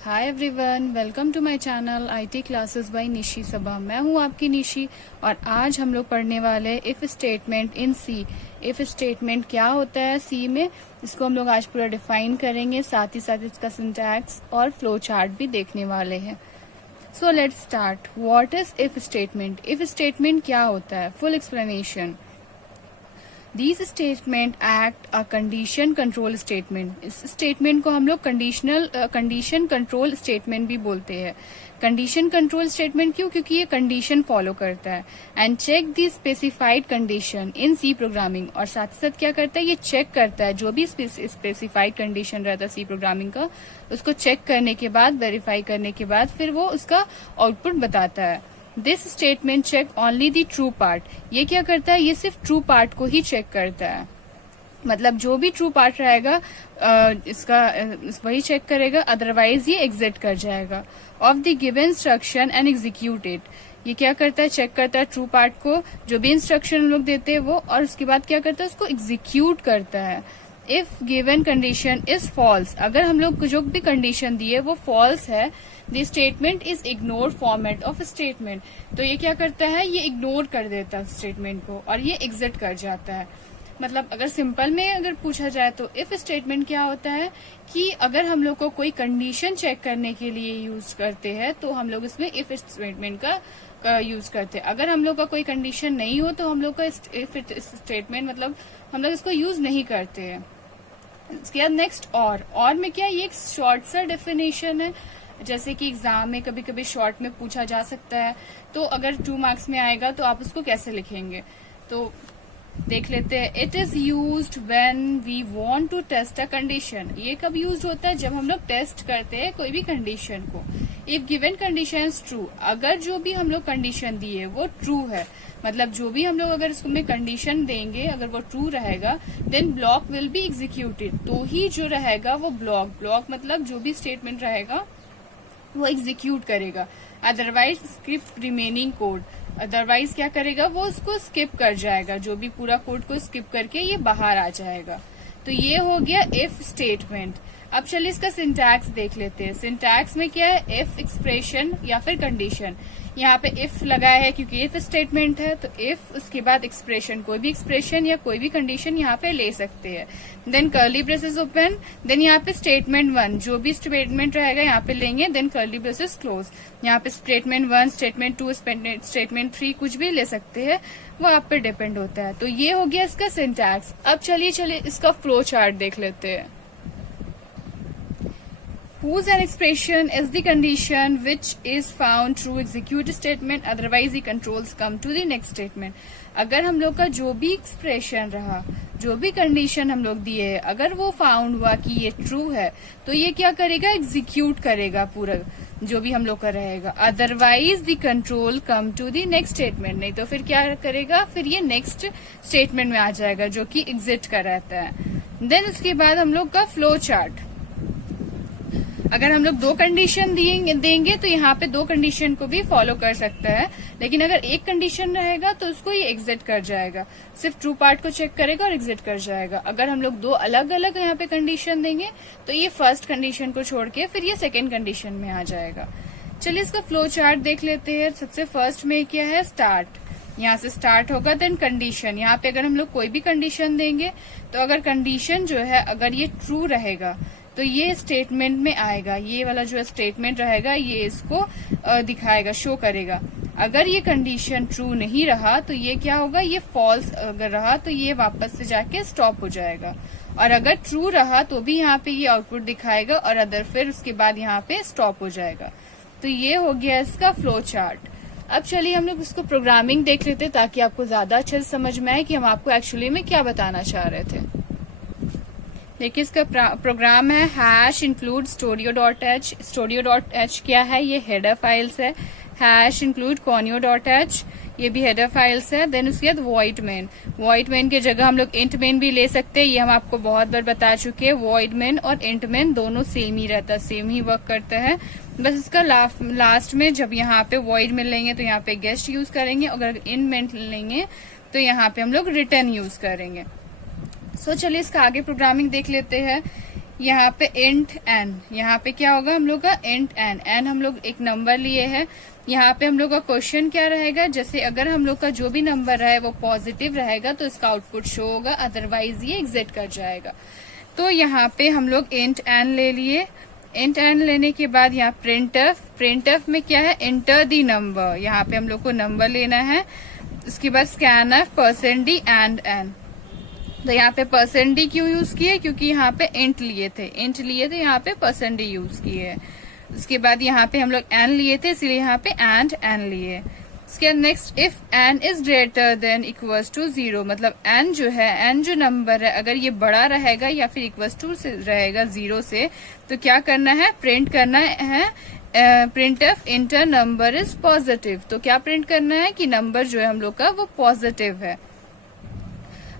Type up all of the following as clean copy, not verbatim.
Hi everyone, welcome to my channel IT classes by Nishi Saba. मैं हूं आपकी निशी और आज हम लोग पढ़ने वाले if statement in C. If statement क्या होता है सी में, इसको हम लोग आज पूरा डिफाइन करेंगे, साथ ही साथ इसका सिंटैक्स और फ्लो चार्ट भी देखने वाले हैं। So let's start. What is if statement? If statement क्या होता है? Full explanation. These statement act a condition control statement। इस स्टेटमेंट को हम लोग कंडीशन कंट्रोल स्टेटमेंट भी बोलते हैं। कंडीशन कंट्रोल स्टेटमेंट क्यों? क्योंकि ये कंडीशन फॉलो करता है। And check the specified condition in C programming. और साथ साथ क्या करता है, ये चेक करता है जो भी स्पेसिफाइड कंडीशन रहता है सी प्रोग्रामिंग का, उसको चेक करने के बाद, वेरीफाई करने के बाद फिर वो उसका आउटपुट बताता है। This statement check only the true part. ये क्या करता है, ये सिर्फ ट्रू पार्ट को ही चेक करता है। मतलब जो भी ट्रू पार्ट रहेगा इसका वही चेक करेगा, अदरवाइज ये एग्जिट कर जाएगा। Of the given instruction and execute it. ये क्या करता है, चेक करता है ट्रू पार्ट को, जो भी इंस्ट्रक्शन हम लोग देते हैं वो, और उसके बाद क्या करता है, उसको एग्जीक्यूट करता है। If given condition is false, अगर हम लोग जो भी कंडीशन दी है वो फॉल्स है, the statement is ignore format of statement. तो ये क्या करता है, ये इग्नोर कर देता है स्टेटमेंट को और ये एग्जिट कर जाता है। मतलब अगर सिंपल में अगर पूछा जाए तो इफ स्टेटमेंट क्या होता है कि अगर हम लोग को कोई कंडीशन चेक करने के लिए यूज करते हैं तो हम लोग इसमें इफ स्टेटमेंट का यूज करते हैं। अगर हम लोग का कोई कंडीशन नहीं हो तो हम लोग का इफ स्टेटमेंट मतलब हम लोग इसको यूज नहीं करते हैं। इसके बाद नेक्स्ट और में क्या, ये एक शॉर्ट सा डेफिनेशन है, जैसे कि एग्जाम में कभी कभी शॉर्ट में पूछा जा सकता है। तो अगर 2 मार्क्स में आएगा तो आप उसको कैसे लिखेंगे, तो देख लेते हैं। It is used when we want to test a condition. ये कब यूज्ड होता है, जब हम लोग टेस्ट करते हैं कोई भी कंडीशन को। If given condition is true, अगर जो भी हम लोग कंडीशन दिए वो ट्रू है, मतलब जो भी हम लोग अगर इसमें कंडीशन देंगे अगर वो ट्रू रहेगा, then block will be executed. तो ही जो रहेगा वो ब्लॉक मतलब जो भी स्टेटमेंट रहेगा वो एग्जीक्यूट करेगा। Otherwise skip remaining code. Otherwise क्या करेगा, वो उसको स्किप कर जाएगा, जो भी पूरा कोड को स्किप करके ये बाहर आ जाएगा। तो ये हो गया इफ स्टेटमेंट। अब चलिए इसका सिंटैक्स देख लेते हैं। सिंटैक्स में क्या है, इफ एक्सप्रेशन या फिर कंडीशन। यहाँ पे इफ लगाया है क्योंकि इफ स्टेटमेंट है, तो इफ उसके बाद एक्सप्रेशन, कोई भी एक्सप्रेशन या कोई भी कंडीशन यहाँ पे ले सकते हैं। Then curly braces open, then यहाँ पे स्टेटमेंट 1, जो भी स्टेटमेंट रहेगा यहाँ पे लेंगे, देन कर्ली ब्रेसेस क्लोज। यहाँ पे स्टेटमेंट 1, स्टेटमेंट 2, स्टेटमेंट 3 कुछ भी ले सकते हैं, वो आप पे डिपेंड होता है। तो ये हो गया इसका सिंटैक्स। अब चलिए इसका फ्लो चार्ट देख लेते हैं। Whose an expression is the condition which is found true execute statement, otherwise the controls come to the next statement। अगर हम लोग का जो भी एक्सप्रेशन रहा, जो भी कंडीशन हम लोग दिए, अगर वो फाउंड हुआ कि ये ट्रू है, तो ये क्या करेगा, एग्जीक्यूट करेगा पूरा जो भी हम लोग का रहेगा। Otherwise the control come to the next statement. नहीं तो फिर क्या करेगा, फिर ये नेक्स्ट स्टेटमेंट में आ जाएगा जो कि एग्जिट कर रहता है। देन उसके बाद हम लोग का फ्लो चार्ट। अगर हम लोग 2 कंडीशन देंगे तो यहाँ पे 2 कंडीशन को भी फॉलो कर सकता है, लेकिन अगर एक कंडीशन रहेगा तो उसको ये एग्जिट कर जाएगा, सिर्फ ट्रू पार्ट को चेक करेगा और एग्जिट कर जाएगा। अगर हम लोग 2 अलग अलग यहाँ पे कंडीशन देंगे तो ये फर्स्ट कंडीशन को छोड़ के फिर ये सेकेंड कंडीशन में आ जाएगा। चलिए इसका फ्लो चार्ट देख लेते हैं। सबसे फर्स्ट में क्या है, स्टार्ट। यहाँ से स्टार्ट होगा, देन कंडीशन। यहाँ पे अगर हम लोग कोई भी कंडीशन देंगे तो अगर कंडीशन जो है अगर ये ट्रू रहेगा तो ये स्टेटमेंट में आएगा, ये वाला जो स्टेटमेंट रहेगा ये इसको दिखाएगा, शो करेगा। अगर ये कंडीशन ट्रू नहीं रहा तो ये क्या होगा, ये फॉल्स अगर रहा तो ये वापस से जाके स्टॉप हो जाएगा, और अगर ट्रू रहा तो भी यहाँ पे ये आउटपुट दिखाएगा, और अदर फिर उसके बाद यहाँ पे स्टॉप हो जाएगा। तो ये हो गया इसका फ्लो चार्ट। अब चलिए हम लोग इसको प्रोग्रामिंग देख लेते हैं ताकि आपको ज्यादा अच्छे से समझ में आए कि हम आपको एक्चुअली में क्या बताना चाह रहे थे। देखिए इसका प्रोग्राम है हैश इंक्लूड storio.h। storio.h क्या है, ये हेडर फाइल्स है। हैश इंक्लूड conio.h, ये भी हेडर फाइल्स है। देन उसके बाद वॉइड मेन की जगह हम लोग इंट मेन भी ले सकते हैं, ये हम आपको बहुत बार बता चुके हैं। वॉइड मेन और इंट मेन दोनों सेम ही रहता है, सेम ही वर्क करता है। बस इसका लास्ट में जब यहाँ पे वॉइड मेन लेंगे तो यहाँ पे गेस्ट यूज करेंगे, अगर इन मेन लेंगे तो यहाँ पे हम लोग रिटर्न यूज करेंगे। सो चलिए इसका आगे प्रोग्रामिंग देख लेते हैं। यहाँ पे इंट एन, यहाँ पे क्या होगा हम लोग का इंट एन, एन हम लोग एक नंबर लिए हैं। यहाँ पे हम लोग का क्वेश्चन क्या रहेगा, जैसे अगर हम लोग का जो भी नंबर रहे वो पॉजिटिव रहेगा तो इसका आउटपुट शो होगा, अदरवाइज ये एग्जिट कर जाएगा। तो यहाँ पे हम लोग इंट एन ले लिए। इंट एन लेने के बाद यहाँ प्रिंटफ में क्या है, इंटर दी नंबर, यहाँ पे हम लोग को नंबर लेना है। उसके बाद स्कैनफ %d एंड एन। तो यहाँ पे %d क्यों यूज किए, क्योंकि यहाँ पे इंट लिए थे, यहाँ पे %d यूज किए। उसके बाद यहाँ पे हम लोग एन लिए थे, इसलिए यहाँ पे एंड एन लिए। उसके next, if N is greater than equals to 0, मतलब एन जो है, एन जो नंबर है अगर ये बड़ा रहेगा या फिर इक्वल्स टू से रहेगा 0 से, तो क्या करना है, प्रिंट करना है printf inter number is positive. तो क्या प्रिंट करना है कि नंबर जो है हम लोग का वो पॉजिटिव है।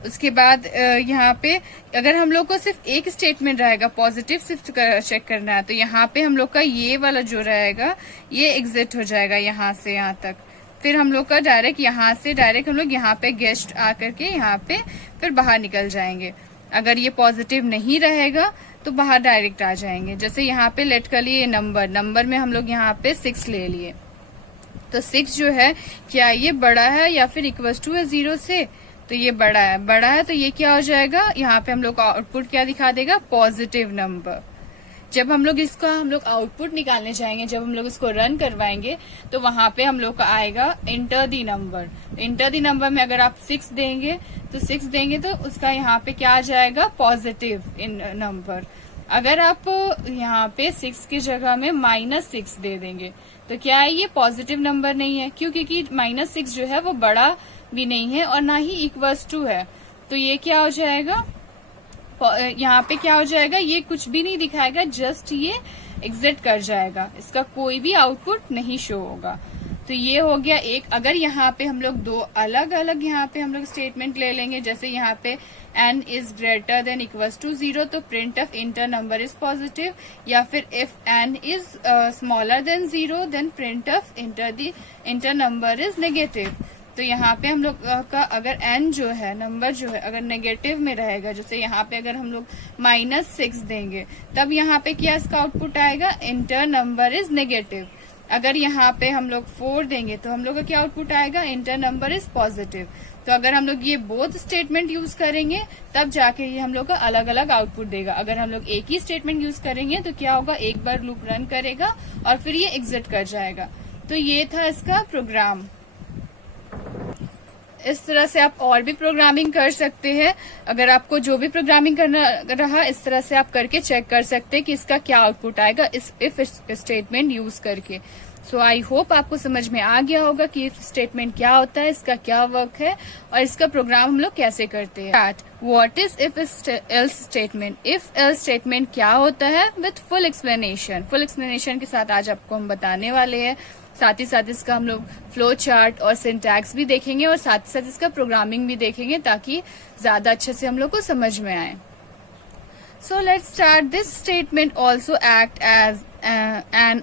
उसके बाद यहाँ पे अगर हम लोग को सिर्फ एक स्टेटमेंट रहेगा, पॉजिटिव सिर्फ चेक करना है, तो यहाँ पे हम लोग का ये वाला जो रहेगा ये एग्जिट हो जाएगा यहाँ से यहाँ तक। फिर हम लोग का डायरेक्ट यहाँ से डायरेक्ट हम लोग यहाँ पे गेस्ट आकर के यहाँ पे फिर बाहर निकल जाएंगे। अगर ये पॉजिटिव नहीं रहेगा तो बाहर डायरेक्ट आ जाएंगे। जैसे यहाँ पे लेट कर लिए नंबर में हम लोग यहाँ पे 6 ले लिए, तो 6 जो है क्या ये बड़ा है या फिर इक्वल्स टू है 0 से, तो ये बड़ा है तो ये क्या हो जाएगा, यहाँ पे हम लोग का आउटपुट क्या दिखा देगा, पॉजिटिव नंबर। जब हम लोग इसका आउटपुट निकालने जाएंगे, जब हम लोग इसको रन करवाएंगे, तो वहां पे हम लोग का आएगा inter the number. Inter the number में अगर आप 6 देंगे तो उसका यहाँ पे क्या आ जाएगा, पॉजिटिव नंबर। अगर आप यहाँ पे 6 की जगह में -6 दे देंगे तो क्या है, ये पॉजिटिव नंबर नहीं है। क्यों, क्योंकि -6 जो है वो बड़ा भी नहीं है और ना ही इक्वल्स टू है। तो ये क्या हो जाएगा, यहाँ पे क्या हो जाएगा, ये कुछ भी नहीं दिखाएगा, जस्ट ये एग्जिट कर जाएगा, इसका कोई भी आउटपुट नहीं शो होगा। तो ये हो गया एक। अगर यहाँ पे हम लोग दो अलग अलग यहाँ पे हम लोग स्टेटमेंट ले लेंगे, जैसे यहाँ पे n is greater than equals to 0 तो printf enter number is positive, या फिर इफ n is smaller than 0 then printf enter number is negative. तो यहाँ पे हम लोग का अगर n जो है नंबर जो है अगर नेगेटिव में रहेगा, जैसे यहाँ पे अगर हम लोग -6 देंगे तब यहाँ पे क्या इसका आउटपुट आएगा, इंटर नंबर इज नेगेटिव। अगर यहाँ पे हम लोग 4 देंगे तो हम लोग का क्या आउटपुट आएगा, इंटर नंबर इज पॉजिटिव। तो अगर हम लोग ये बोथ स्टेटमेंट यूज करेंगे तब जाके ये हम लोग का अलग अलग आउटपुट देगा। अगर हम लोग एक ही स्टेटमेंट यूज करेंगे तो क्या होगा, एक बार लूप रन करेगा और फिर ये एग्जिट कर जाएगा। तो ये था इसका प्रोग्राम। इस तरह से आप और भी प्रोग्रामिंग कर सकते हैं। अगर आपको जो भी प्रोग्रामिंग करना रहा इस तरह से आप करके चेक कर सकते हैं कि इसका क्या आउटपुट आएगा इस इफ स्टेटमेंट यूज करके। सो आई होप आपको समझ में आ गया होगा कि इफ स्टेटमेंट क्या होता है, इसका क्या वर्क है और इसका प्रोग्राम हम लोग कैसे करते हैं। What is if else statement, if else statement क्या होता है विथ फुल एक्सप्लेनेशन के साथ आज आपको हम बताने वाले हैं। साथ ही साथ इसका हम लोग फ्लो चार्ट और सिंटैक्स भी देखेंगे और साथ ही साथ इसका प्रोग्रामिंग भी देखेंगे ताकि ज्यादा अच्छे से हम लोग को समझ में आए। So let's start. This statement also act as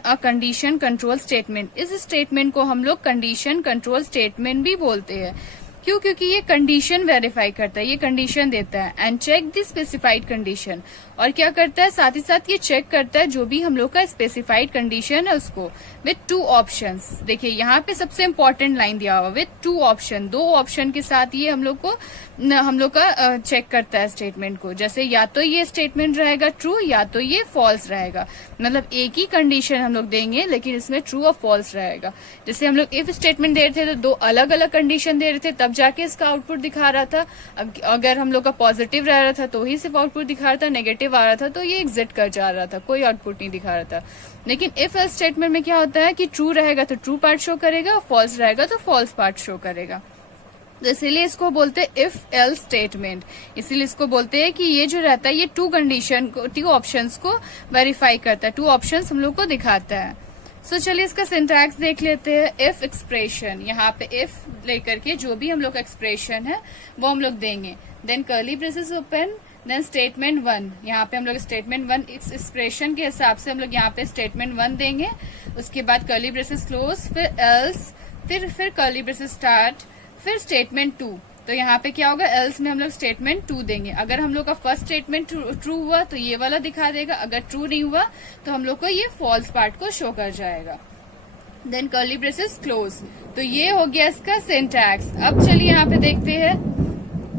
a condition control statement. इस statement को हम लोग condition control statement भी बोलते हैं। क्यों, क्योंकि ये कंडीशन वेरीफाई करता है, ये कंडीशन देता है and check the specified condition. और क्या करता है, साथ ही साथ ये चेक करता है जो भी हम लोग का स्पेसिफाइड कंडीशन है उसको विथ 2 ऑप्शंस। देखिए यहाँ पे सबसे इम्पोर्टेंट लाइन दिया हुआ विथ 2 ऑप्शन, 2 ऑप्शन के साथ ये हम लोग का चेक करता है स्टेटमेंट को। जैसे या तो ये स्टेटमेंट रहेगा ट्रू या तो ये फॉल्स रहेगा, मतलब एक ही कंडीशन हम लोग देंगे लेकिन इसमें ट्रू और फॉल्स रहेगा। जैसे हम लोग इफ स्टेटमेंट दे रहे थे तो 2 अलग अलग कंडीशन दे रहे थे तब जाके इसका आउटपुट दिखा रहा था। अगर हम लोग का पॉजिटिव रह रहा था तो ही सिर्फ आउटपुट दिखा रहा था, नेगेटिव आ रहा था तो ये एग्जिट कर जा रहा था, कोई आउटपुट नहीं दिखा रहा था। लेकिन इफ एल्स स्टेटमेंट में क्या होता है कि ट्रू रहेगा तो ट्रू पार्ट शो करेगा, फॉल्स रहेगा तो फॉल्स पार्ट शो करेगा। तो इसीलिए इसको बोलते हैं इफ एल्स स्टेटमेंट। इसीलिए इसको बोलते हैं कि ये जो रहता है ये 2 ऑप्शंस को वेरीफाई करता है, 2 ऑप्शंस हम लोग को दिखाता है। सो चलिए इसका सिंटैक्स देख लेते हैं। इफ एक्सप्रेशन, यहाँ पे इफ लेकर के जो भी हम लोग का एक्सप्रेशन है वो हम लोग देंगे, then curly braces open, then statement 1। यहाँ पे हम लोग स्टेटमेंट 1 इस एक्सप्रेशन के हिसाब से हम लोग यहाँ पे स्टेटमेंट 1 देंगे। उसके बाद कर्ली ब्रेसेस क्लोज, फिर एल्स, फिर कर्ली ब्रेसेस स्टार्ट, फिर स्टेटमेंट 2। तो यहाँ पे क्या होगा, एल्स में हम लोग स्टेटमेंट 2 देंगे। अगर हम लोग का फर्स्ट स्टेटमेंट ट्रू हुआ तो ये वाला दिखा देगा, अगर ट्रू नहीं हुआ तो हम लोग को ये फॉल्स पार्ट को शो कर जाएगा। Then curly braces close. तो ये हो गया इसका सिंटैक्स। अब चलिए यहाँ पे देखते हैं,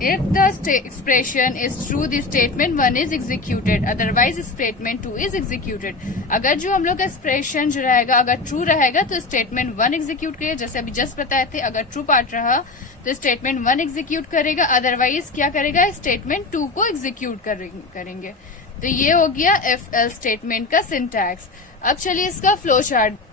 if the expression is true the statement 1 is executed, otherwise statement 2 is executed. अगर जो हम लोग का एक्सप्रेशन जो रहेगा अगर ट्रू रहेगा तो स्टेटमेंट 1 एग्जीक्यूट करेगा, जैसे अभी जस्ट बताए थे। अगर ट्रू पार्ट रहा तो स्टेटमेंट 1 एग्जीक्यूट करेगा, अदरवाइज क्या करेगा, स्टेटमेंट 2 को एग्जीक्यूट करेंगे। तो ये हो गया इफ एल्स स्टेटमेंट का सिंटैक्स। अब चलिए इसका फ्लो चार्ट।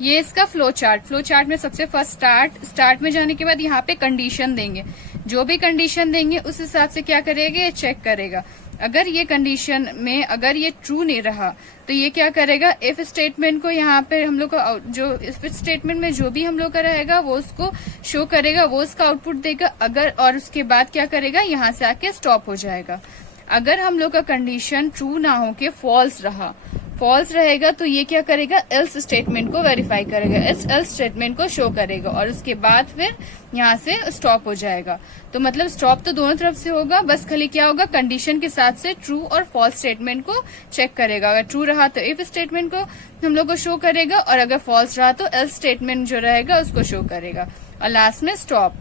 ये इसका फ्लो चार्ट में सबसे फर्स्ट स्टार्ट में जाने के बाद यहाँ पे कंडीशन देंगे। जो भी कंडीशन देंगे उस हिसाब से क्या करेगा, ये चेक करेगा। अगर ये कंडीशन में अगर ये ट्रू नहीं रहा तो ये क्या करेगा, इफ स्टेटमेंट को यहाँ पे हम लोग को जो इफ स्टेटमेंट में जो भी हम लोग का रहेगा वो उसको शो करेगा, वो उसका आउटपुट देगा। अगर और उसके बाद क्या करेगा, यहाँ से आके स्टॉप हो जाएगा। अगर हम लोग का कंडीशन ट्रू ना हो के फॉल्स रहेगा तो ये क्या करेगा, एल्स स्टेटमेंट को वेरीफाई करेगा, एल्स स्टेटमेंट को शो करेगा और उसके बाद फिर यहाँ से स्टॉप हो जाएगा। तो मतलब स्टॉप तो दोनों तरफ से होगा, बस खाली क्या होगा, कंडीशन के साथ से ट्रू और फॉल्स स्टेटमेंट को चेक करेगा। अगर ट्रू रहा तो इफ स्टेटमेंट को हम लोग को शो करेगा और अगर फॉल्स रहा तो एल्स स्टेटमेंट जो रहेगा उसको शो करेगा और लास्ट में स्टॉप।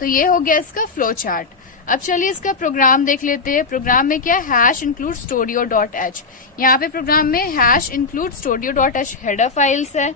तो ये हो गया इसका फ्लो चार्ट। अब चलिए इसका प्रोग्राम देख लेते हैं। प्रोग्राम में क्या है, हैश इंक्लूड स्टूडियो.h। यहाँ पे प्रोग्राम में हैश इंक्लूड स्टूडियो.h हेडर फाइल्स है,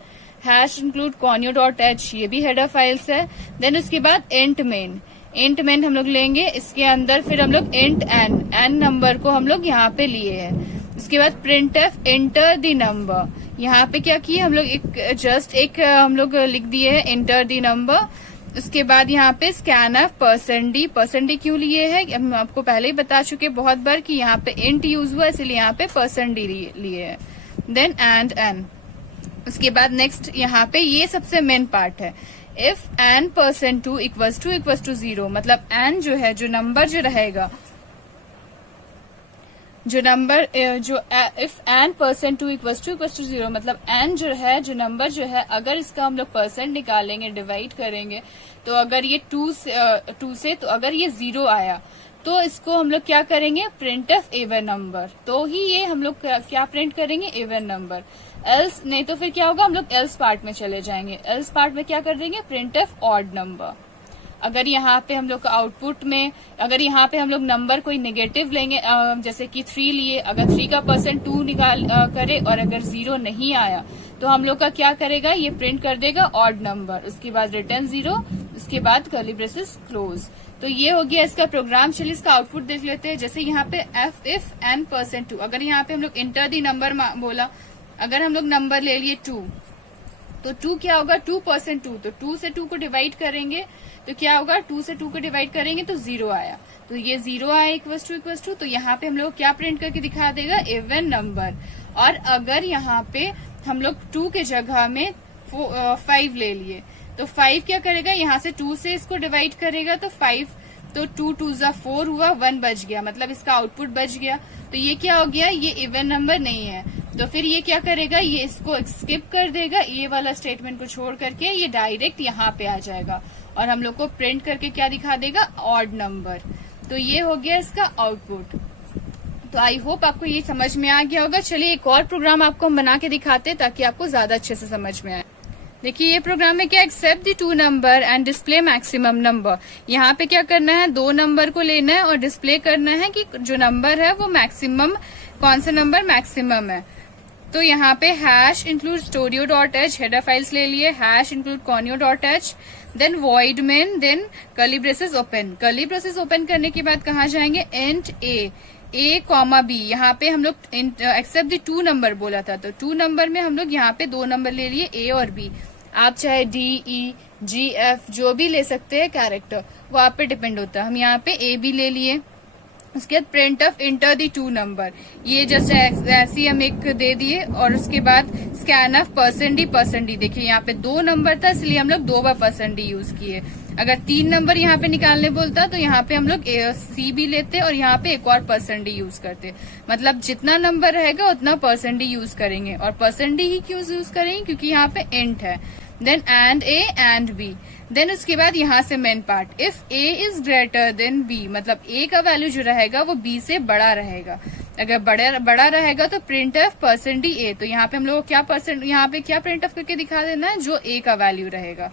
हैश इंक्लूड conio.h ये भी हेडर फाइल्स है। देन उसके बाद इंट मेन हम लोग लेंगे, इसके अंदर फिर हम लोग इंट एन नंबर को हम लोग यहाँ पे लिए हैं। उसके बाद printf एंटर द नंबर, यहाँ पे क्या किए हम लोग, एक हम लोग लिख दिए है एंटर द नंबर। उसके बाद यहाँ पे स्कैनफ %d क्यों लिए है, हम आपको पहले ही बता चुके बहुत बार कि यहाँ पे इंट यूज हुआ इसलिए यहाँ पे %d लिए है। Then and N. उसके बाद नेक्स्ट यहाँ पे ये सबसे मेन पार्ट है, इफ एन %2 इक्वल्स टू 0, मतलब एन जो है, जो नंबर जो रहेगा, जो नंबर जो इफ एन %2 इक्वल्स टू 0, मतलब एन जो है, जो नंबर जो है, अगर इसका हम लोग परसेंट निकालेंगे, डिवाइड करेंगे, तो अगर ये 2 से तो अगर ये 0 आया तो इसको हम लोग क्या करेंगे, printf इवन नंबर, तो ही ये हम लोग क्या प्रिंट करेंगे, इवन नंबर। एल्स नहीं तो फिर क्या होगा, हम लोग एल्स पार्ट में चले जाएंगे। एल्स पार्ट में क्या कर देंगे, printf ऑड नंबर। अगर यहाँ पे हम लोग का आउटपुट में, अगर यहाँ पे हम लोग नंबर कोई नेगेटिव लेंगे, जैसे कि 3 लिए, अगर 3 का %2 निकाल करे और अगर 0 नहीं आया तो हम लोग का क्या करेगा, ये प्रिंट कर देगा ऑड नंबर, उसके बाद रिटर्न 0, उसके बाद कर्ली ब्रेसेस क्लोज। तो ये हो गया इसका प्रोग्राम। चलिए इसका आउटपुट देख लेते हैं। जैसे यहाँ पे इफ एन %2, अगर यहाँ पे हम लोग इंटर दी नंबर बोला, अगर हम लोग नंबर ले लिए 2, तो 2 क्या होगा, 2%2, तो 2 से 2 को डिवाइड करेंगे तो क्या होगा, 2 से 2 को डिवाइड करेंगे तो 0 आया, तो ये 0 आया इक्वल्स टू, तो यहाँ पे हम लोग क्या प्रिंट करके दिखा देगा, इवन नंबर। और अगर यहाँ पे हम लोग 2 के जगह में 5 ले लिए तो 5 क्या करेगा, यहाँ से 2 से इसको डिवाइड करेगा तो 5, तो 2 2 4 हुआ, 1 बच गया, मतलब इसका आउटपुट बच गया। तो ये क्या हो गया, ये इवन नंबर नहीं है, तो फिर ये क्या करेगा, ये इसको स्किप कर देगा, ये वाला स्टेटमेंट को छोड़ करके ये डायरेक्ट यहाँ पे आ जाएगा और हम लोग को प्रिंट करके क्या दिखा देगा, ऑड नंबर। तो ये हो गया इसका आउटपुट। तो आई होप आपको ये समझ में आ गया होगा। चलिए एक और प्रोग्राम आपको हम बना के दिखाते हैं ताकि आपको ज्यादा अच्छे से समझ में आए। देखिए ये प्रोग्राम में क्या, accept the 2 number and display maximum number. यहाँ पे क्या करना है, 2 नंबर को लेना है और डिस्प्ले करना है कि जो नंबर है वो मैक्सिमम, कौन सा नंबर मैक्सिमम है। तो यहाँ पे हैश इंक्लूड स्टूडियो.h हेडर फाइल्स ले लिए, hash include conio.h, then void main, then curly braces open. Curly braces open करने के बाद कहाँ जाएंगे, इंट a, b। यहाँ पे हम लोग एक्सेप्ट द 2 नंबर बोला था, तो 2 नंबर में हम लोग यहाँ पे 2 नंबर ले लिए, a और b। आप चाहे D, E, G, F जो भी ले सकते हैं कैरेक्टर, वो आप पे डिपेंड होता है। हम यहाँ पे A भी ले लिए। उसके बाद print of inter the 2 number, ये जस्ट ऐसी हम एक दे दिए और उसके बाद स्कैन ऑफ %d। देखिए यहाँ पे 2 नंबर था इसलिए हम लोग 2 बार %d यूज किए। अगर 3 नंबर यहाँ पे निकालने बोलता तो यहाँ पे हम लोग C भी लेते और यहाँ पे एक और %d यूज करते। मतलब जितना नंबर रहेगा उतना %d यूज करेंगे और %d ही क्यों यूज करेंगे, क्योंकि यहाँ पे इंट है। Then and A and B। देन उसके बाद यहाँ से main part, if A is greater than B, मतलब ए का वैल्यू जो रहेगा वो बी से बड़ा रहेगा। अगर बड़ा रहेगा तो प्रिंट एफ % ए, तो यहाँ पे हम लोग क्या यहाँ पे क्या प्रिंट एफ करके दिखा देना है, जो ए का वैल्यू रहेगा।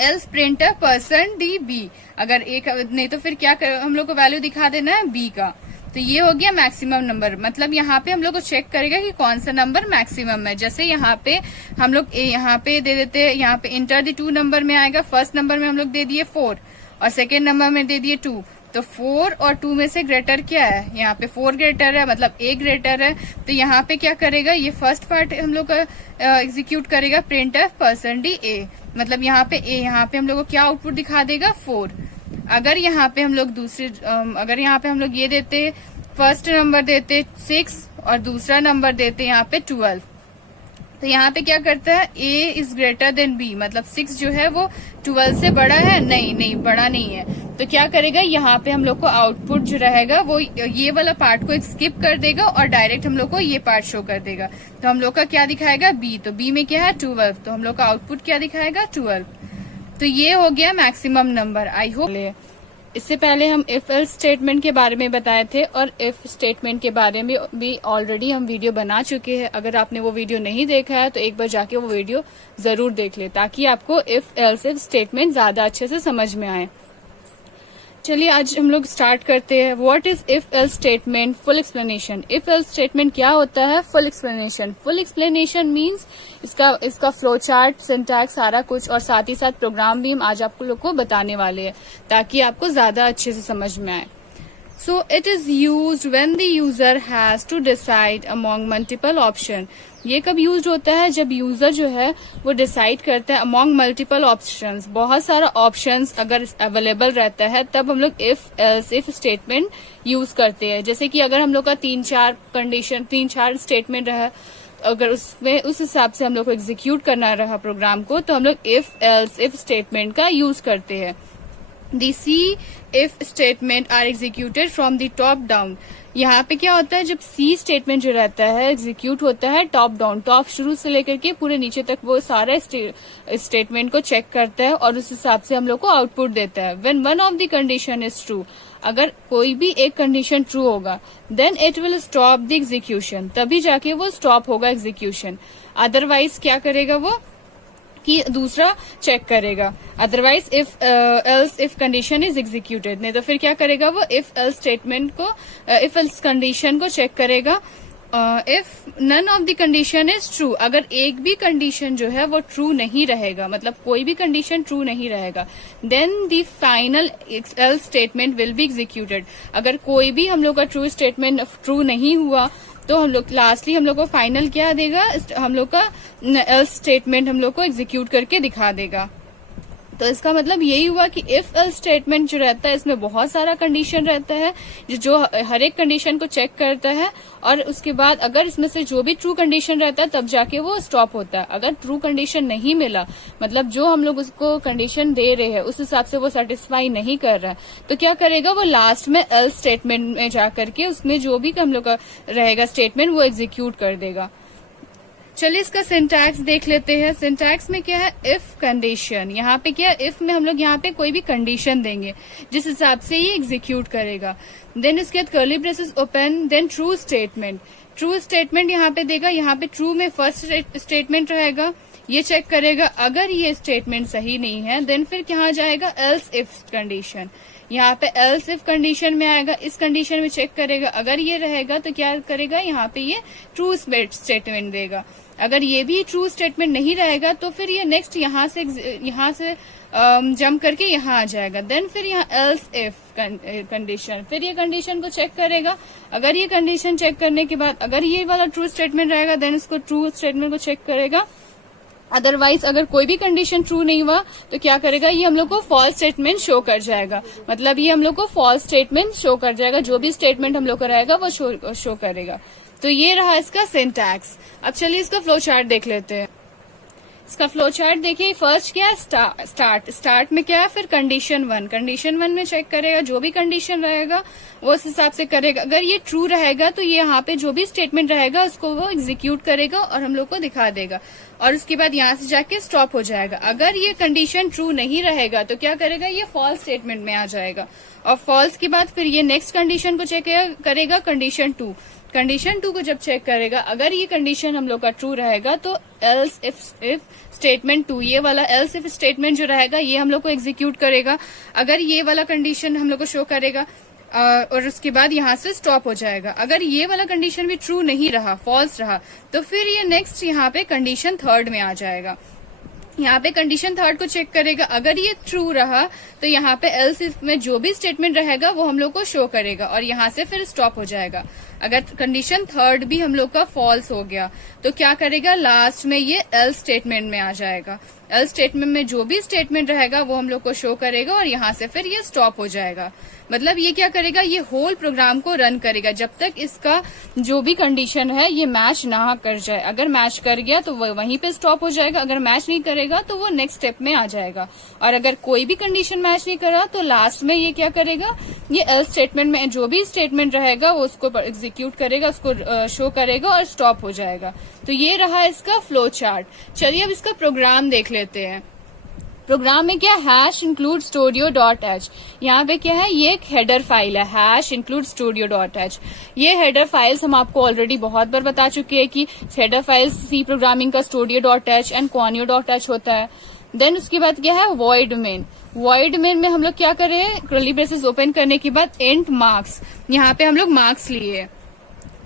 Else printf %d B, अगर ए का नहीं तो फिर क्या हम लोग को वैल्यू दिखा देना है बी का। तो ये हो गया मैक्सिमम नंबर, मतलब यहाँ पे हम लोग को चेक करेगा कि कौन सा नंबर मैक्सिमम है। जैसे यहाँ पे हम लोग यहाँ पे दे देते हैं, यहाँ पे इंटर द 2 नंबर में आएगा। फर्स्ट नंबर में हम लोग दे दिए 4 और सेकेंड नंबर में दे दिए 2, तो 4 और 2 में से ग्रेटर क्या है, यहाँ पे 4 ग्रेटर है, मतलब ए ग्रेटर है। तो यहाँ पे क्या करेगा, ये फर्स्ट पार्ट हम लोग का एग्जीक्यूट करेगा, प्रिंट एफ %d ए, मतलब यहाँ पे ए, यहाँ पे हम लोग को क्या आउटपुट दिखा देगा 4। अगर यहाँ पे हम लोग अगर यहाँ पे हम लोग ये देते, फर्स्ट नंबर देते 6 और दूसरा नंबर देते यहाँ पे 12, तो यहाँ पे क्या करता है, ए इज ग्रेटर देन बी, मतलब 6 जो है वो 12 से बड़ा है, नहीं बड़ा नहीं है। तो क्या करेगा, यहाँ पे हम लोग को आउटपुट जो रहेगा वो ये वाला पार्ट को स्किप कर देगा और डायरेक्ट हम लोग को ये पार्ट शो कर देगा। तो हम लोग का क्या दिखाएगा, बी, तो बी में क्या है 12, तो हम लोग का आउटपुट क्या दिखाएगा 12। तो ये हो गया मैक्सिमम नंबर। आई होप इससे पहले हम इफ एल्स स्टेटमेंट के बारे में बताए थे और इफ स्टेटमेंट के बारे में भी ऑलरेडी हम वीडियो बना चुके हैं। अगर आपने वो वीडियो नहीं देखा है तो एक बार जाके वो वीडियो जरूर देख ले, ताकि आपको इफ एल्स स्टेटमेंट ज्यादा अच्छे से समझ में आए। चलिए आज हम लोग स्टार्ट करते हैं। What is if else statement, full explanation. If else statement क्या होता है, full explanation. Full explanation means इसका फ्लो चार्ट, सिंटैक्स, सारा कुछ, और साथ ही साथ प्रोग्राम भी हम आज आपको लोग को बताने वाले हैं, ताकि आपको ज्यादा अच्छे से समझ में आए। So it is used when the user has to decide among multiple option. ये कब यूज होता है, जब यूजर जो है वो डिसाइड करता है among multiple options, बहुत सारा ऑप्शंस अगर अवेलेबल रहता है, तब हम लोग इफ स्टेटमेंट यूज करते हैं। जैसे कि अगर हम लोग का 3-4 स्टेटमेंट रहा, अगर उसमें उस हिसाब से हम लोग को एग्जीक्यूट करना रहा प्रोग्राम को, तो हम लोग इफ स्टेटमेंट का यूज करते हैं। The C if statement are executed from the top down. यहाँ पे क्या होता है, जब C स्टेटमेंट जो रहता है एग्जीक्यूट होता है टॉप डाउन, टॉप शुरू से लेकर के पूरे नीचे तक वो सारे स्टेटमेंट को चेक करता है और उस हिसाब से हम लोग को आउटपुट देता है। When one of the condition is true, अगर कोई भी एक कंडीशन ट्रू होगा, then it will stop the execution, तभी जाके वो स्टॉप होगा एग्जीक्यूशन। अदरवाइज क्या करेगा वो, कि दूसरा चेक करेगा। Otherwise if condition is executed, नहीं तो फिर क्या करेगा वो, इफ एल्स स्टेटमेंट को, इफ एल्स कंडीशन को चेक करेगा। If none of the condition is true, अगर एक भी कंडीशन जो है वो ट्रू नहीं रहेगा, मतलब कोई भी कंडीशन ट्रू नहीं रहेगा, then the final else statement will be executed. अगर कोई भी हम लोग का ट्रू स्टेटमेंट ट्रू नहीं हुआ, तो हम लोग लास्टली हम लोग को फाइनल क्या देगा, हम लोग का एल्स स्टेटमेंट हम लोग को एग्जीक्यूट करके दिखा देगा। तो इसका मतलब यही हुआ कि इफ एल्स स्टेटमेंट जो रहता है इसमें बहुत सारा कंडीशन रहता है, जो हर एक कंडीशन को चेक करता है, और उसके बाद अगर इसमें से जो भी ट्रू कंडीशन रहता है तब जाके वो स्टॉप होता है। अगर ट्रू कंडीशन नहीं मिला, मतलब जो हम लोग उसको कंडीशन दे रहे हैं उस हिसाब से वो सेटिस्फाई नहीं कर रहा, तो क्या करेगा वो लास्ट में एल्स स्टेटमेंट में जाकर के उसमें जो भी हम लोग का रहेगा स्टेटमेंट वो एग्जीक्यूट कर देगा। चलिए इसका सिंटैक्स देख लेते हैं। सिंटैक्स में क्या है, इफ कंडीशन। यहाँ पे क्या, इफ में हम लोग यहाँ पे कोई भी कंडीशन देंगे जिस हिसाब से ये एग्जीक्यूट करेगा। देन इसके बाद curly braces open, then true statement. True statement यहाँ पे देगा, यहाँ पे ट्रू में फर्स्ट स्टेटमेंट रहेगा, ये चेक करेगा। अगर ये स्टेटमेंट सही नहीं है देन फिर कहाँ जाएगा, एल्स इफ कंडीशन। यहाँ पे एल्स इफ कंडीशन में आएगा, इस कंडीशन में चेक करेगा, अगर ये रहेगा तो क्या करेगा, यहाँ पे ये ट्रू स्टेटमेंट देगा। अगर ये भी ट्रू स्टेटमेंट नहीं रहेगा तो फिर ये नेक्स्ट यहाँ से जंप करके यहाँ आ जाएगा। देन फिर यहाँ एल्स इफ कंडीशन, फिर ये कंडीशन को चेक करेगा। अगर ये कंडीशन चेक करने के बाद अगर ये वाला ट्रू स्टेटमेंट रहेगा देन इसको ट्रू स्टेटमेंट को चेक करेगा। अदरवाइज अगर कोई भी कंडीशन ट्रू नहीं हुआ तो क्या करेगा, ये हम लोग को फॉल्स स्टेटमेंट शो कर जाएगा। मतलब ये हम लोग को फॉल्स स्टेटमेंट शो कर जाएगा, जो भी स्टेटमेंट हम लोग का रहेगा वो शो करेगा। तो ये रहा इसका सिंटैक्स। अब चलिए इसका फ्लो चार्ट देख लेते हैं। इसका फ्लो चार्ट देखिए। फर्स्ट क्या है, स्टार्ट में क्या है, फिर कंडीशन 1, कंडीशन 1 में चेक करेगा, जो भी कंडीशन रहेगा वो उस हिसाब से करेगा। अगर ये ट्रू रहेगा तो ये यहाँ पे जो भी स्टेटमेंट रहेगा उसको वो एग्जीक्यूट करेगा और हम लोग को दिखा देगा, और उसके बाद यहाँ से जाके स्टॉप हो जाएगा। अगर ये कंडीशन ट्रू नहीं रहेगा तो क्या करेगा, ये फॉल्स स्टेटमेंट में आ जाएगा, और फॉल्स के बाद फिर ये नेक्स्ट कंडीशन को चेक करेगा, कंडीशन 2। कंडीशन 2 को जब चेक करेगा, अगर ये कंडीशन हम लोग का ट्रू रहेगा तो एल्स इफ स्टेटमेंट 2, ये वाला एल्स इफ स्टेटमेंट जो रहेगा ये हम लोग को एग्जीक्यूट करेगा। अगर ये वाला कंडीशन हम लोग को शो करेगा और उसके बाद यहाँ से स्टॉप हो जाएगा। अगर ये वाला कंडीशन भी ट्रू नहीं रहा, फॉल्स रहा, तो फिर ये नेक्स्ट यहाँ पे कंडीशन 3 में आ जाएगा। यहाँ पे कंडीशन 3 को चेक करेगा, अगर ये ट्रू रहा तो यहाँ पे एल्स इफ में जो भी स्टेटमेंट रहेगा वो हम लोग को शो करेगा और यहाँ से फिर स्टॉप हो जाएगा। अगर कंडीशन 3 भी हम लोग का फॉल्स हो गया तो क्या करेगा, लास्ट में ये एल्स स्टेटमेंट में आ जाएगा। एल्स स्टेटमेंट में जो भी स्टेटमेंट रहेगा वो हम लोग को शो करेगा और यहाँ से फिर ये स्टॉप हो जाएगा। मतलब ये क्या करेगा, ये होल प्रोग्राम को रन करेगा जब तक इसका जो भी कंडीशन है ये मैच ना कर जाए। अगर मैच कर गया तो वो वहीं पे स्टॉप हो जाएगा, अगर मैच नहीं करेगा तो वो नेक्स्ट स्टेप में आ जाएगा, और अगर कोई भी कंडीशन मैच नहीं करा तो लास्ट में ये क्या करेगा, ये एल्स स्टेटमेंट में जो भी स्टेटमेंट रहेगा वो उसको एग्जीक्यूट करेगा, उसको शो करेगा और स्टॉप हो जाएगा। तो ये रहा इसका फ्लो चार्ट। चलिए अब इसका प्रोग्राम देख लेते हैं। प्रोग्राम में क्या, hash include studio dot h, यहाँ पे क्या है, ये एक हेडर फाइल है, hash include studio dot h. ये हेडर फाइल्स हम आपको ऑलरेडी बहुत बार बता चुके हैं कि हेडर फाइल्स सी प्रोग्रामिंग का studio dot h and conio dot h होता है। देन उसके बाद क्या है, वॉइड मेन। वॉइड मेन में हम लोग क्या करें, कर्ली ब्रेसेस ओपन करने के बाद इंट मार्क्स, यहाँ पे हम लोग मार्क्स लिए,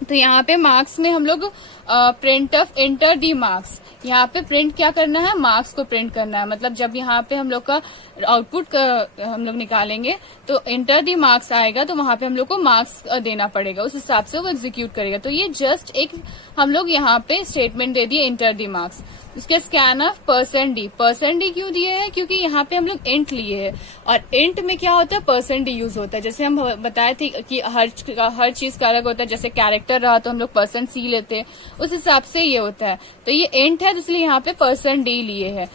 तो यहाँ पे मार्क्स में हम लोग print of inter the marks, यहाँ पे प्रिंट क्या करना है, मार्क्स को प्रिंट करना है। मतलब जब यहाँ पे हम लोग का आउटपुट हम लोग निकालेंगे तो इंटर दी मार्क्स आएगा तो वहां पे हम लोग को मार्क्स देना पड़ेगा, उस हिसाब से वो एग्जीक्यूट करेगा। तो ये जस्ट एक हम लोग यहाँ पे स्टेटमेंट दे दिए, इंटर दी मार्क्स। उसके स्कैन ऑफ %d क्यों दिए है, क्योंकि यहाँ पे हम लोग इंट लिए है, और इंट में क्या होता है, %d यूज होता है। जैसे हम बताए थे कि हर चीज का अलग होता है, जैसे कैरेक्टर रहा तो हम लोग %c लेते हैं, उस हिसाब से ये होता है। तो ये इंट है इसलिए यहाँ पे %d लिए है।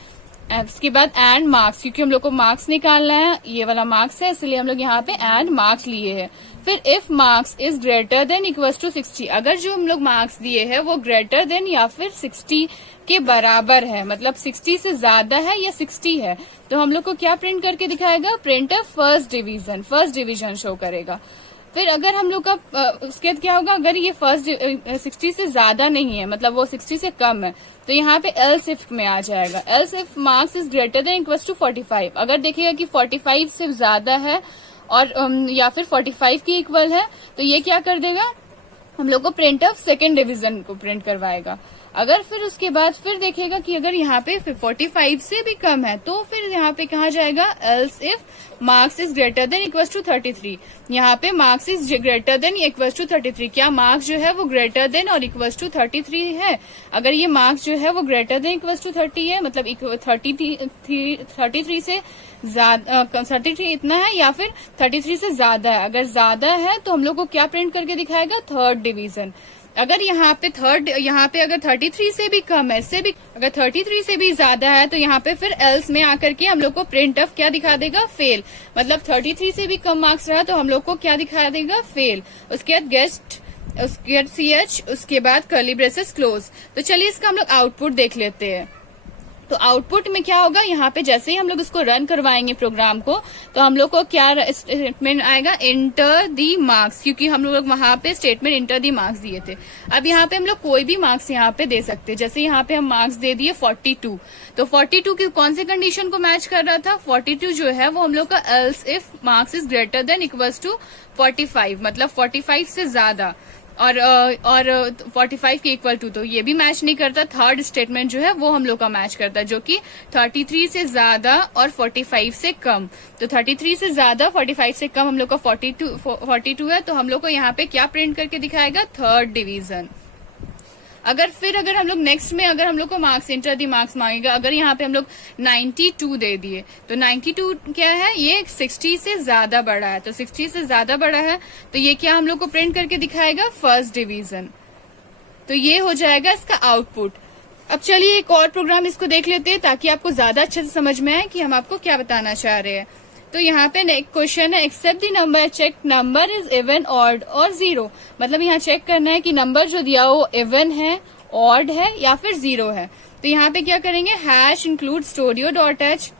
उसके बाद एंड मार्क्स, क्योंकि हम लोग को मार्क्स निकालना है, ये वाला मार्क्स है इसलिए हम लोग यहाँ पे एंड मार्क्स लिए है। फिर if marks is greater than equal to 60, अगर जो हम लोग मार्क्स दिए हैं वो ग्रेटर देन या फिर 60 के बराबर है, मतलब 60 से ज्यादा है या 60 है, तो हम लोग को क्या प्रिंट करके दिखाएगा, print of first division show करेगा। फिर अगर हम लोग का उसके बाद क्या होगा, अगर ये 60 से ज्यादा नहीं है, मतलब वो 60 से कम है, तो यहाँ पे एल्स इफ में आ जाएगा, else if marks is greater than equal to 45। अगर देखिएगा कि 45 से ज्यादा है और या फिर 45 की इक्वल है, तो ये क्या कर देगा, हम लोग को प्रिंट ऑफ सेकेंड डिवीजन को प्रिंट करवाएगा। अगर फिर उसके बाद फिर देखेगा कि अगर यहाँ पे 45 से भी कम है तो फिर यहाँ पे कहा जाएगा, else if marks is greater than equal to 33। यहाँ पे marks is greater than equal to 33, क्या मार्क्स जो है वो ग्रेटर देन और इक्वल टू 33 है। अगर ये मार्क्स जो है वो ग्रेटर देन इक्वल टू 30 है, मतलब 33 से ज्यादा, 33 इतना है या फिर 33 से ज्यादा है। अगर ज्यादा है तो हम लोग को क्या प्रिंट करके दिखाएगा, थर्ड डिवीजन। अगर यहाँ पे अगर 33 से भी कम है, अगर 33 से भी ज्यादा है तो यहाँ पे फिर एल्स में आकर के हम लोग को प्रिंट ऑफ क्या दिखा देगा, फेल। मतलब 33 से भी कम मार्क्स रहा तो हम लोग को क्या दिखा देगा, फेल। उसके बाद गेस्ट, उसके बाद CH, उसके बाद कर्ली ब्रेसेस क्लोज। तो चलिए इसका हम लोग आउटपुट देख लेते हैं। तो आउटपुट में क्या होगा, यहाँ पे जैसे ही हम लोग इसको रन करवाएंगे प्रोग्राम को, तो हम लोग को क्या स्टेटमेंट आएगा, इंटर दी मार्क्स, क्योंकि हम लोग वहां पे स्टेटमेंट इंटर दी मार्क्स दिए थे। अब यहाँ पे हम लोग कोई भी मार्क्स यहाँ पे दे सकते हैं। जैसे यहाँ पे हम मार्क्स दे दिए 42, तो 42 की कौन से कंडीशन को मैच कर रहा था, 42 जो है वो हम लोग का else if marks is greater than equal to 45, मतलब 45 से ज्यादा और 45 के इक्वल टू, तो ये भी मैच नहीं करता। थर्ड स्टेटमेंट जो है वो हम लोग का मैच करता है, जो कि 33 से ज्यादा और 45 से कम। तो 33 से ज्यादा 45 से कम हम लोग का 42 है, तो हम लोग को यहाँ पे क्या प्रिंट करके दिखाएगा, थर्ड डिवीजन। अगर हम लोग नेक्स्ट में अगर हम लोग को मार्क्स, इंटर दी मार्क्स मांगेगा, अगर यहाँ पे हम लोग 92 दे दिए, तो 92 क्या है, ये 60 से ज्यादा बड़ा है, तो 60 से ज्यादा बड़ा है तो ये क्या हम लोग को प्रिंट करके दिखाएगा, फर्स्ट डिवीजन। तो ये हो जाएगा इसका आउटपुट। अब चलिए एक और प्रोग्राम इसको देख लेते हैं ताकि आपको ज्यादा अच्छे से समझ में आए कि हम आपको क्या बताना चाह रहे हैं। तो यहाँ पे नेक्स्ट क्वेश्चन है, except the number, check number is even, odd और जीरो। मतलब यहाँ चेक करना है कि नंबर जो दिया हो इवन है, ऑड है या फिर जीरो है। तो यहाँ पे क्या करेंगे, hash include studio dot h,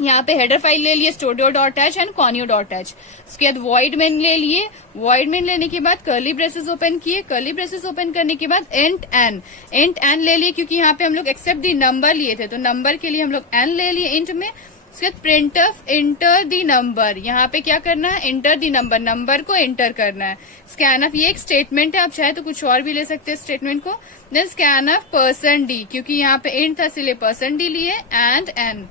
यहाँ पे हेडर फाइल ले लिए studio dot h and conio dot H. उसके बाद वॉइड मेन ले लिए, वॉइड मेन लेने के बाद कर्ली ब्रेसेस ओपन किए, कर्ली ब्रेसेस ओपन करने के बाद इंट एन ले लिए, क्योंकि यहाँ पे हम लोग एक्सेप्ट दी नंबर लिए थे तो नंबर के लिए हम लोग एन ले लिए इंट में। उसके बाद प्रिंटफ इंटर दी नंबर, यहाँ पे क्या करना है, इंटर दी नंबर, नंबर को इंटर करना है। स्कैनफ, ये एक स्टेटमेंट है, आप चाहे तो कुछ और भी ले सकते हैं स्टेटमेंट को। देन स्कैनफ परसेंट डी, क्योंकि यहाँ पे इंट था इसलिए परसेंट डी लिए, एंड एन,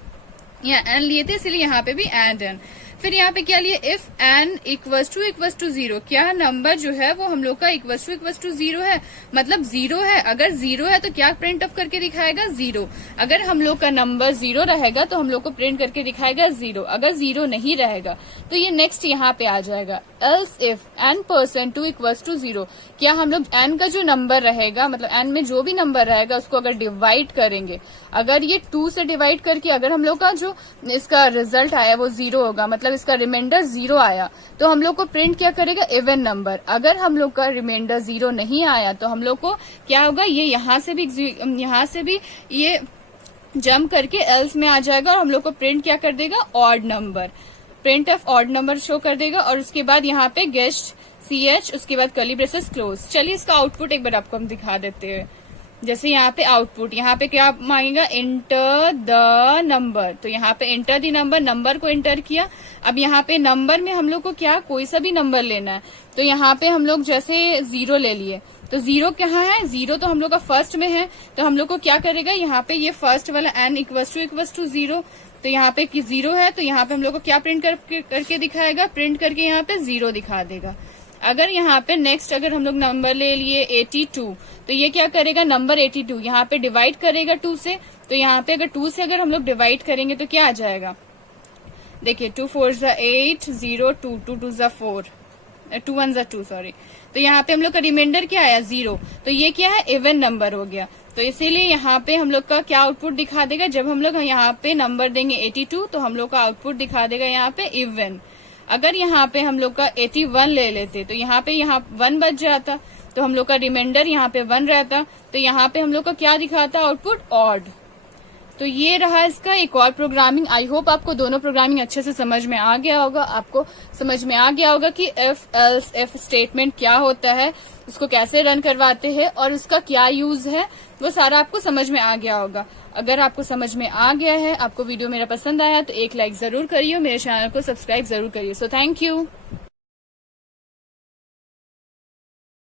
यहाँ एन लिए थे इसलिए यहाँ पे भी एंड एन। फिर यहाँ पे क्या लिए, if n equals to zero, क्या नंबर जो है वो हम लोग का इक्वल्स टू जीरो है, मतलब जीरो है। अगर जीरो है तो क्या प्रिंट ऑफ करके दिखाएगा, जीरो। अगर हम लोग का नंबर जीरो रहेगा तो हम लोग को प्रिंट करके दिखाएगा जीरो। अगर जीरो नहीं रहेगा तो ये नेक्स्ट यहाँ पे आ जाएगा, else if n percent to equals to zero, क्या हम लोग एन का जो नंबर रहेगा, मतलब एन में जो भी नंबर रहेगा उसको अगर डिवाइड करेंगे, अगर ये 2 से डिवाइड करके अगर हम लोग का जो इसका रिजल्ट आया वो जीरो होगा, मतलब इसका रिमाइंडर जीरो आया, तो हम लोग को प्रिंट क्या करेगा, इवन नंबर। अगर हम लोग का रिमाइंडर जीरो नहीं आया तो हम लोग को क्या होगा, ये यहाँ से भी ये जंप करके एल्स में आ जाएगा और हम लोग को प्रिंट क्या कर देगा, odd number, print of odd number show कर देगा। और उसके बाद यहाँ पे गेस्ट CH, उसके बाद कर्ली ब्रेसेस क्लोज। चलिए इसका आउटपुट एक बार आपको हम दिखा देते हैं। जैसे यहाँ पे आउटपुट, यहाँ पे क्या मांगेगा, इंटर द नंबर, तो यहाँ पे इंटर द नंबर, नंबर को इंटर किया। अब यहाँ पे नंबर में हम लोग को क्या, कोई सा भी नंबर लेना है, तो यहाँ पे हम लोग जैसे जीरो ले लिए, तो जीरो कहाँ है, जीरो तो हम लोग का फर्स्ट में है, तो हम लोग को क्या करेगा, यहाँ पे ये फर्स्ट वाला एन इक्वल्स टू जीरो, तो यहाँ पे जीरो है, तो यहाँ पे हम लोग को क्या प्रिंट करके दिखाएगा, प्रिंट करके यहाँ पे जीरो दिखा देगा। अगर यहाँ पे नेक्स्ट अगर हम लोग नंबर ले लिए 82, तो ये क्या करेगा, नंबर 82 यहाँ पे डिवाइड करेगा 2 से, तो यहाँ पे अगर 2 से अगर हम लोग डिवाइड करेंगे तो क्या आ जाएगा, देखिए 2 4 ज़ा 8, 0 2 2 2 ज़ा 4, 2 1 ज़ा 2 सॉरी। तो यहाँ पे हम लोग का रिमाइंडर क्या आया, जीरो, तो ये क्या है, इवन नंबर हो गया। तो इसीलिए यहाँ पे हम लोग का क्या आउटपुट दिखा देगा, जब हम लोग यहाँ पे नंबर देंगे 82 तो हम लोग का आउटपुट दिखा देगा यहाँ पे इवन। अगर यहाँ पे हम लोग का 81 ले लेते तो यहाँ पे 1 बच जाता, तो हम लोग का रिमाइंडर यहाँ पे 1 रहता, तो यहाँ पे हम लोग का क्या दिखाता, आउटपुट ऑड। तो ये रहा इसका एक और प्रोग्रामिंग। आई होप आपको दोनों प्रोग्रामिंग अच्छे से समझ में आ गया होगा, आपको समझ में आ गया होगा कि इफ एल्स इफ स्टेटमेंट क्या होता है, उसको कैसे रन करवाते हैं और उसका क्या यूज है, वो सारा आपको समझ में आ गया होगा। अगर आपको समझ में आ गया है, आपको वीडियो मेरा पसंद आया तो एक लाइक जरूर करिए, मेरे चैनल को सब्सक्राइब जरूर करिए। So thank you.